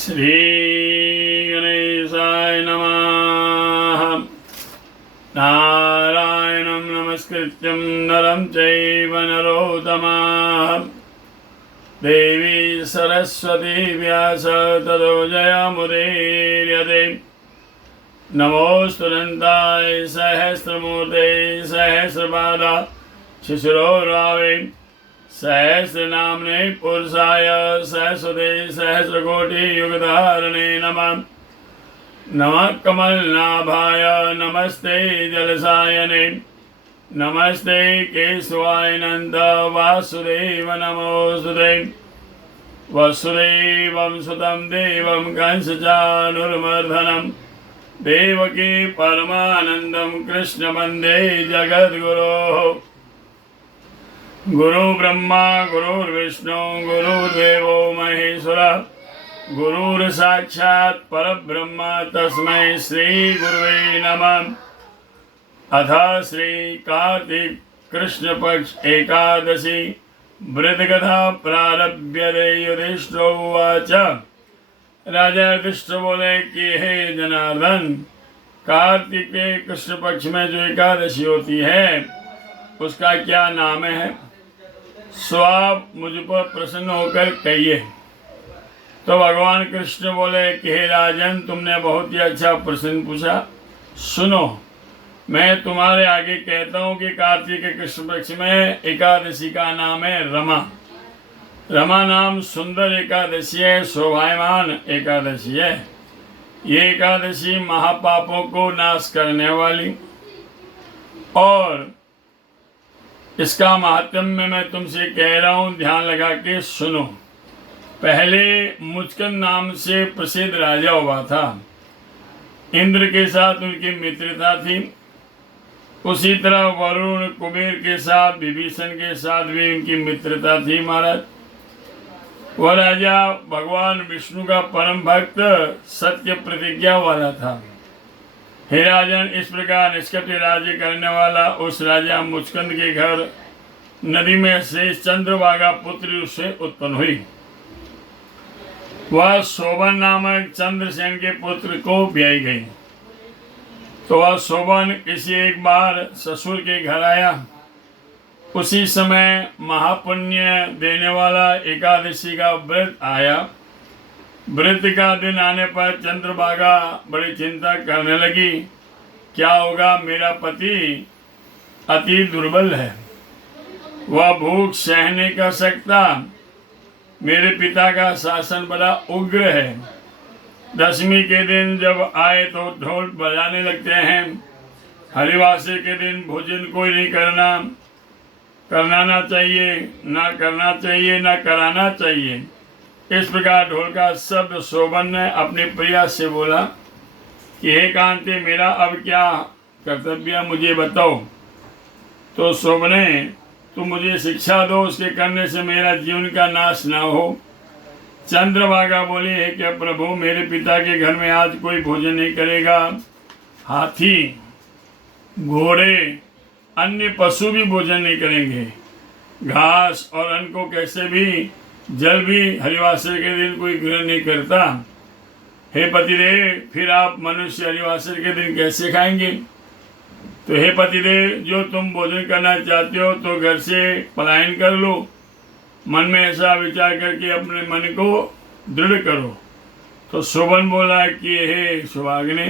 श्रीगणेशाय नमः। नारायणं नमस्कृत्यं नरं चैव नरोत्तमः। देवी सरस्वती व्यास ततो जयमुदीरयते। नमोस्तुनन्ताय सहस्रमूर्ते सहस्रपादा शिशिरोरावे सहस्रनाम्ने पुरुषाय सहस्रते सहस्रकोटियुगधारणे नमः। नमः कमलनाभाय नमस्ते जलसायने नमस्ते केशवाय नन्द वासुदेव नमोस्तुते। वसुदेवं सुतं देवं कंसचाणूरमर्दनं देवकी परमानन्दं कृष्ण वन्दे जगद्गुरोः। गुरु ब्रह्मा गुरुर्विष्णु गुरुर्देवो महेश्वरः गुरुर्साक्षात् परब्रह्म तस्मै श्री गुरुवे नमः। अथ श्री कार्तिक कृष्ण पक्ष एकादशी वृद्धकथा प्रारभ्यते। युधिष्ठिरो उवाच। राजा युधिष्ठिर बोले कि हे जनार्दन, कार्तिक के कृष्ण पक्ष में जो एकादशी होती है उसका क्या नाम है? सो आप मुझ पर प्रसन्न होकर कहिए। तो भगवान कृष्ण बोले कि हे राजन, तुमने बहुत ही अच्छा प्रश्न पूछा। सुनो, मैं तुम्हारे आगे कहता हूँ कि कार्तिक के कृष्ण पक्ष में एकादशी का नाम है रमा। रमा नाम सुंदर एकादशी है, शोभायमान एकादशी है। ये एकादशी महापापों को नाश करने वाली, और इसका महात्म्य मैं तुमसे कह रहा हूँ, ध्यान लगा के सुनो। पहले मुचकन नाम से प्रसिद्ध राजा हुआ था। इंद्र के साथ उनकी मित्रता थी। उसी तरह वरुण कुबेर के साथ, विभीषण के साथ भी उनकी मित्रता थी। महाराज, वह राजा भगवान विष्णु का परम भक्त, सत्य प्रतिज्ञा वाला था। हे राजन, इस प्रकार निष्कपट राज्य करने वाला उस राजा मुचकंद के घर नदी में से चंद्रभागा पुत्री उससे उत्पन्न हुई। वह शोभन नामक चंद्रसेन के पुत्र को ब्याही गई। तो वह शोभन किसी एक बार ससुर के घर आया। उसी समय महापुण्य देने वाला एकादशी का व्रत आया। व्रत का दिन आने पर चंद्रभागा बड़ी चिंता करने लगी। क्या होगा? मेरा पति अति दुर्बल है, वह भूख सहन नहीं कर सकता। मेरे पिता का शासन बड़ा उग्र है। दशमी के दिन जब आए तो ढोल बजाने लगते हैं। हरिवासी के दिन भोजन कोई नहीं करना ना चाहिए, ना करना चाहिए, ना कराना चाहिए। इस प्रकार ढोल का शब्द शोभन ने अपनी प्रिया से बोला कि हे कांते, मेरा अब क्या कर्तव्य मुझे बताओ। तो शोभने, तुम मुझे शिक्षा दो, उसके करने से मेरा जीवन का नाश ना हो। चंद्रभागा बोली, है कि प्रभु, मेरे पिता के घर में आज कोई भोजन नहीं करेगा। हाथी, घोड़े, अन्य पशु भी भोजन नहीं करेंगे। घास और अन्न को कैसे भी, जल भी हरिवासर के दिन कोई ग्रहण नहीं करता। हे पतिदेव, फिर आप मनुष्य हरिवासर के दिन कैसे खाएंगे? तो हे पतिदेव, जो तुम भोजन करना चाहते हो तो घर से पलायन कर लो। मन में ऐसा विचार करके अपने मन को दृढ़ करो। तो शोभन बोला कि हे सुहागिने,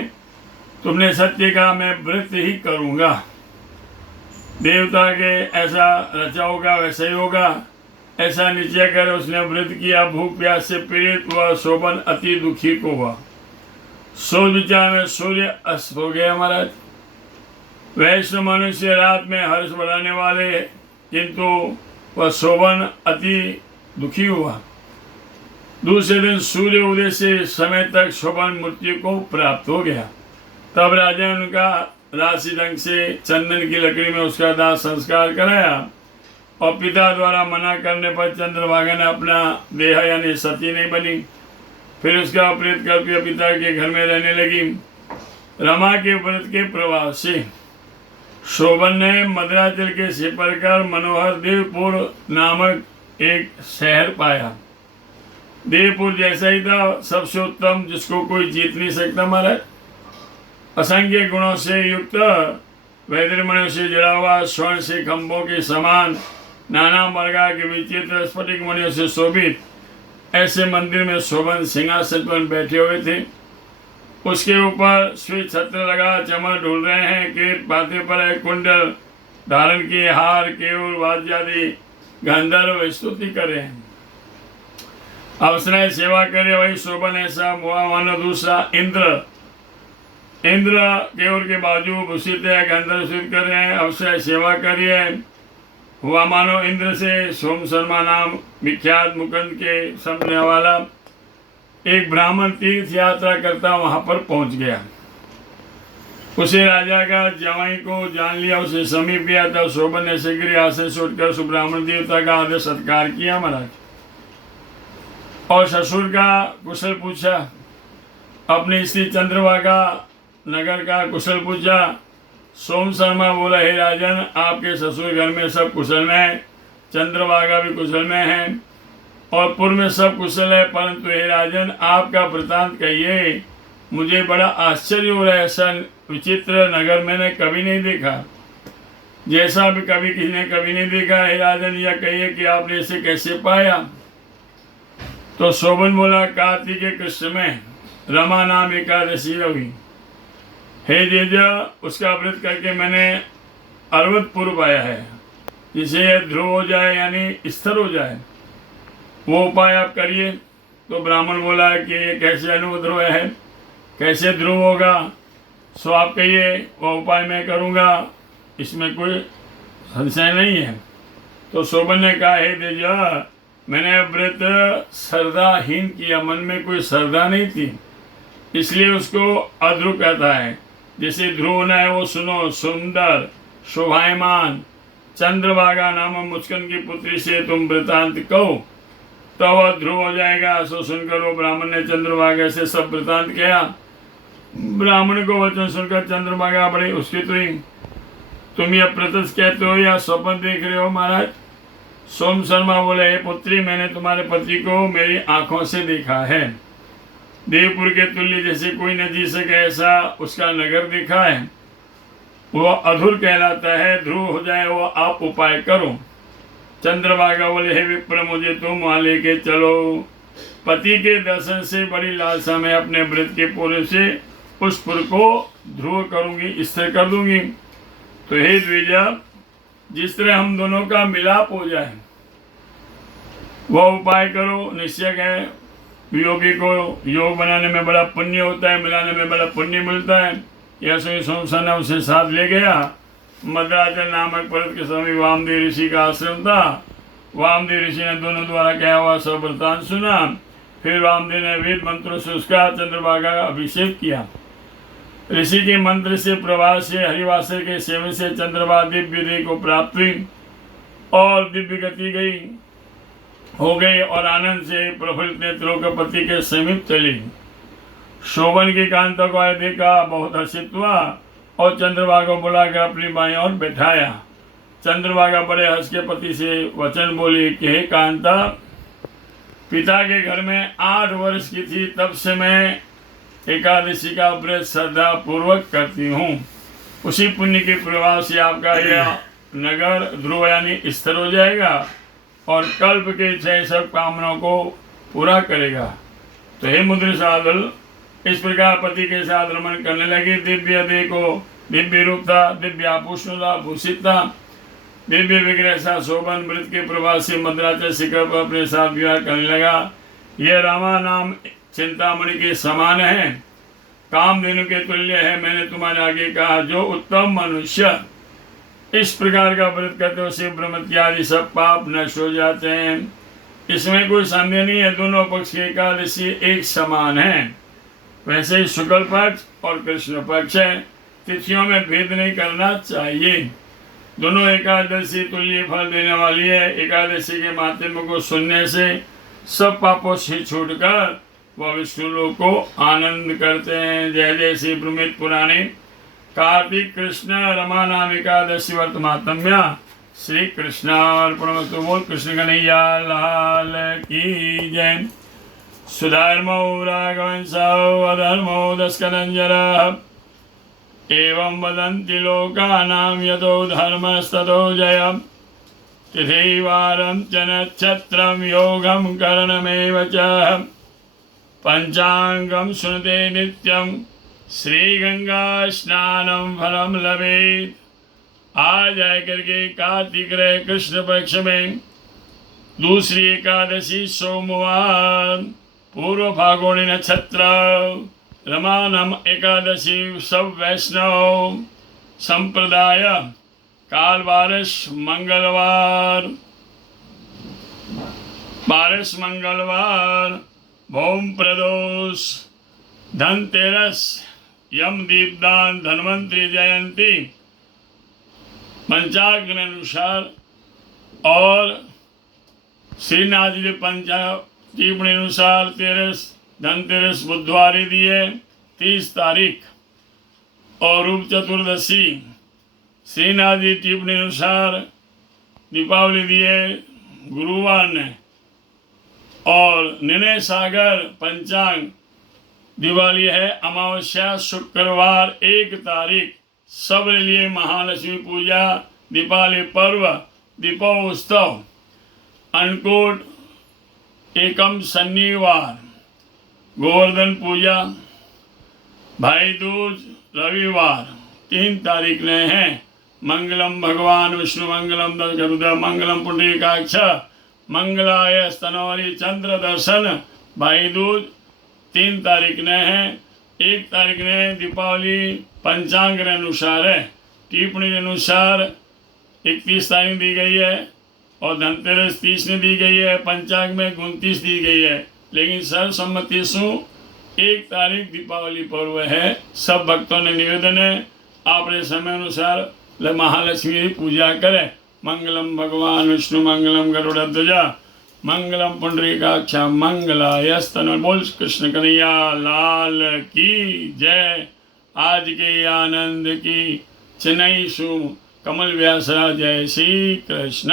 तुमने सत्य कहा, मैं व्रत ही करूँगा। देवता के ऐसा रचा होगा वैसा ही होगा, ऐसा निश्चय कर उसने व्रत किया। भूख प्यास से पीड़ित हुआ शोभन अति दुखी को हुआ। सोच विचार में सूर्य अस्त हो गया। महाराज, वैष्णव मनुष्य रात में हर्ष बढ़ाने वाले, किंतु वह शोभन अति दुखी हुआ। दूसरे दिन सूर्य उदय से समय तक शोभन मृत्यु को प्राप्त हो गया। तब राजा ने उनका राशि ढंग से चंदन की लकड़ी में उसका दाह संस्कार कराया, और पिता द्वारा मना करने पर चंद्रभागा ने अपना देह यानी सती नहीं बनी। फिर उसका प्रेत कल्प्य पिता के घर में रहने लगी। रमा के व्रत के प्रभाव से शोभन ने मद्राचल के सिपर कर मनोहर देवपुर नामक एक शहर पाया। देवपुर जैसा ही था, सबसे उत्तम, जिसको कोई जीत नहीं सकता महाराज। असंख्य गुणों से युक्त, वैद्यमणियों से जड़ा हुआ, स्वर्ण से खंभों के समान, नाना प्रकार के विचित्र स्फटिक मणियों से शोभित, ऐसे मंदिर में शोभन सिंहासन पर बैठे हुए थे। उसके ऊपर श्वेत छत्र लगा, चमक ढूल रहे हैं। कीर्त पाते पर एक कुंडल धारण किए, हार, केवल, वाद्यादि गंधर्व स्तुति कर रहे हैं। अवसराएं सेवा करे, वही शोभन ऐसा हुआ मानो दूसरा इंद्र केवल के बाजू भूषित है, गंधर्व स्तुति कर रहे हैं। अवसराएं सेवा करिए, हुआ मानो इंद्र से। सोम शर्मा नाम विख्यात मुकुंद के समझने वाला एक ब्राह्मण तीर्थ यात्रा करता वहां पर पहुंच गया। उसे राजा का जवाई को जान लिया, उसे समीप गया। तब शोभन ने शीघ्र आसन से उठकर उस ब्राह्मण देवता का आदर सत्कार किया महाराज, और ससुर का कुशल पूछा। अपनी स्त्री चंद्रभागा नगर का कुशल पूछा। सोम शर्मा बोला, हे राजन, आपके ससुर घर में सब कुशल में है, चंद्रभागा भी कुशल में है, और पूर्व में सब कुशल है, परंतु हे राजन, आपका वृतांत कहिए। मुझे बड़ा आश्चर्य हो रहा है, ऐसा विचित्र नगर मैंने कभी नहीं देखा, जैसा भी कभी किसी ने कभी नहीं देखा। हे राजन, यह कहिए कि आपने इसे कैसे पाया। तो शोभन बोला, कार्तिक के कृष्ण में रमा नाम एकादशी रवि, हे जेजा, उसका व्रत करके मैंने अर्वतपुर पाया है, जिसे यह ध्रुव हो जाए यानी स्थिर हो जाए, वो उपाय आप करिए। तो ब्राह्मण बोला कि ये कैसे अनुध्रुव है, कैसे ध्रुव होगा, सो आप कहिए, वो उपाय मैं करूँगा, इसमें कोई संशय नहीं है। तो शोभन ने कहा, हे देजा, मैंने व्रत श्रद्धाहीन किया, मन में कोई श्रद्धा नहीं थी, इसलिए उसको अध्रुव कहता है। जैसे ध्रुव न है वो सुनो, सुंदर शोभायमान चंद्रभागा नाम मुस्कन की पुत्री से तुम वृतांत कहो, तो वह ध्रुव हो जाएगा। सो सुनकर वो ब्राह्मण ने चंद्रभागा से सब वृतांत किया। ब्राह्मण को वचन सुनकर चंद्रभागा बड़ी उत्सुक हुई। तुम यह प्रत्यक्ष कहते हो या स्वप्न देख रहे हो महाराज? सोम शर्मा बोले, हे पुत्री, मैंने तुम्हारे पति को मेरी आंखों से देखा है। देवपुर के तुल्य जैसे कोई न जी सके ऐसा उसका नगर देखा है। वो अधुर कहलाता है, ध्रुव हो जाए वो आप उपाय करो। चंद्रभागा बोले, हे विप्र, मुझे तुम वहाँ लेके चलो। पति के दर्शन से बड़ी लालसा में अपने व्रत के पूरे से उस पुर को ध्रुव करूंगी, स्थिर कर दूंगी। तो हे द्विजा, जिस तरह हम दोनों का मिलाप हो जाए वह उपाय करो। निश्चय है, योगी को योग बनाने में बड़ा पुण्य होता है, मिलाने में बड़ा पुण्य मिलता है। यह सुनी सोमसन ने उसे साथ ले गया। मद्राचल नामक पर्वत के समय वामदेव ऋषि का आश्रम था। वामदेव ऋषि ने दोनों द्वारा कहा हुआ सब वृतांत सुना। फिर वामदेव ने वेद मंत्रों से उसका चंद्रभागा का अभिषेक किया। ऋषि के मंत्र से, प्रभाव से, हरिवासर के सेवन से चंद्रभागा दिव्य देह को प्राप्त हुई और दिव्य गति हो गई और आनंद से प्रफुल्लित नेत्रों के पति के समीप चली। शोभन की कांता को देखा, बहुत हर्षित हुआ और चंद्रभागा को बुलाकर अपनी बाईं ओर बैठाया। चंद्रभागा बड़े हर्ष के पति से वचन बोली कि हे कांता, पिता के घर में 8 वर्ष की थी, तब से मैं एकादशी का व्रत श्रद्धा पूर्वक करती हूँ। उसी पुण्य के प्रभाव से आपका यह नगर ध्रुव यानी स्थिर हो जाएगा और कल्प के 6 सब कामनाओं को पूरा करेगा। तो हे मुद्र साधल, इस प्रकार पति के साथ रमन करने लगी। दिव्य देह को दिव्य रूप था, दिव्य आभूषण था, भूषित था, दिव्य विग्रह सा शोभन व्रत के प्रभाव से मद्राचल शिखर पर अपने साथ विवाह करने लगा। यह रामा नाम चिंतामणि के समान है, कामधेनु के तुल्य है। मैंने तुम्हारे आगे कहा, जो उत्तम मनुष्य इस प्रकार का व्रत करते हो से ब्रह्मत्यादि सब पाप नष्ट हो जाते हैं। इसमें कोई संदेह नहीं है, दोनों पक्ष की एकादशी एक समान है। वैसे ही शुक्ल पक्ष और कृष्ण पक्ष है, तिथियों में भेद नहीं करना चाहिए। दोनों एकादशी तुल्य फल देने वाली है। एकादशी के माध्यम को सुनने से सब पापों से छूटकर वह विष्णु लोक को आनंद करते हैं। जय जय श्री ब्रह्मित पुराणे कार्तिक कृष्ण रमा नाम एकादशी व्रत महात्म्य। श्री कृष्णार्पणमस्तु। बोल कृष्ण कन्हैया लाल की जय। सुधर्मो राघवंशौ अधर्मो दस्करञ्जरः एवं वदन्ति लोकानां यतो धर्मस्ततो जयम् तिथिवारं च नक्षत्रं योगं करणमेव च पंचांगम सुनते नित्यं श्रीगंगा स्नानं फलम लभेत। आज आकर के कार्तिक रहे कृष्ण पक्ष में दूसरी एकादशी सोमवार पूर्व फागुनी नक्षत्र रमानम एकादशी सब वैष्णव संप्रदाय काल बारस मंगलवार भौम प्रदोष धनतेरस यम दीपदान धन्वंतरी जयंती पंचांग अनुसार और श्रीनाथ जी पंचांग अनुसार धनतेरस बुधवार दिए 30 तारीख और रूप चतुर्दशी श्रीनाथ जी टिप्पणी अनुसार दीपावली दिए गुरुवार ने और निर्णय सागर पंचांग दिवाली है अमावस्या शुक्रवार 1 तारीख। सबके लिए महालक्ष्मी पूजा दीपावली पर्व दीपोत्सव अन्नकूट एकम शनिवार गोवर्धन पूजा भाई दूज रविवार 3 तारीख ने हैं। मंगलम भगवान विष्णु मंगलम गरुड़ मंगलम पुंडरीकाक्ष मंगलाय स्तनवरी चंद्र दर्शन भाई दूज 3 तारीख ने हैं। 1 तारीख ने दीपावली पंचांग के अनुसार है, टिप्पणी के अनुसार 31 तारीख दी गई है और धनतेरस 30 ने दी गई है, पंचांग में 29 दी गई है, लेकिन सर्वसम्मति से 1 तारीख दीपावली पर्व है। सब भक्तों ने निवेदन है अपने समय अनुसार महालक्ष्मी की पूजा करें। मंगलम भगवान विष्णु मंगलम गरुड़ध्वजा मंगलम पुंडरीकाक्ष मंगलाय स्तन बोल कृष्ण कन्हैया लाल की जय। आज के आनंद की चेन्नई सु कमल व्यासरा जय श्री कृष्ण।